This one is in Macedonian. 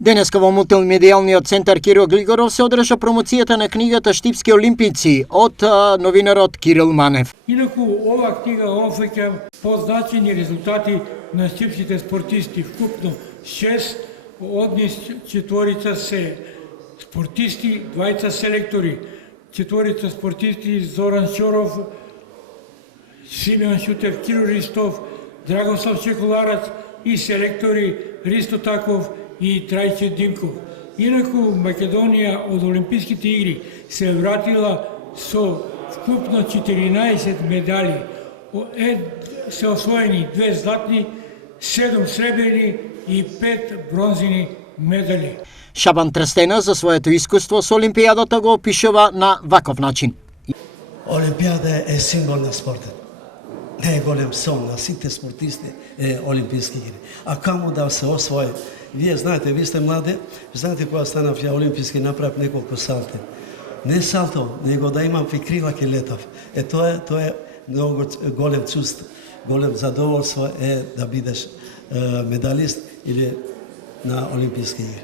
Денеска во мултимедијалниот центар Кирил Глигоров се одржа промоцијата на книгата Штипски олимпици од новинарот Кирил Манев. Инаку ова книга офаќа позначени резултати на штипските спортисти, вкупно 6, од нив 4 се спортисти, 2 селектори, 4 спортисти Зоран Шоров, Симеон Шутев, Киро Ристов, Драгослав Чекуларац и селектори Ристо Таков и Трајче Димков. Инаку Македонија од Олимписките игри се вратила со вкупно 14 медали. Се освоени 2 златни, 7 сребрени и 5 бронзини медали. Шабан Трстена за своето искуство со Олимпијадата го опишува на ваков начин. Олимпијада е символ на спортот. Не е голем сон на сите спортисти е Олимписки игри. А камо да се освои? Вие знаете, ви сте млади, знаете кога станав ја олимписки, направив неколку салти. Не салто, него да имам фикрила ке летав. Тоа е многу голем чувство, голем задоволство е да бидеш медалист или на Олимписки игри.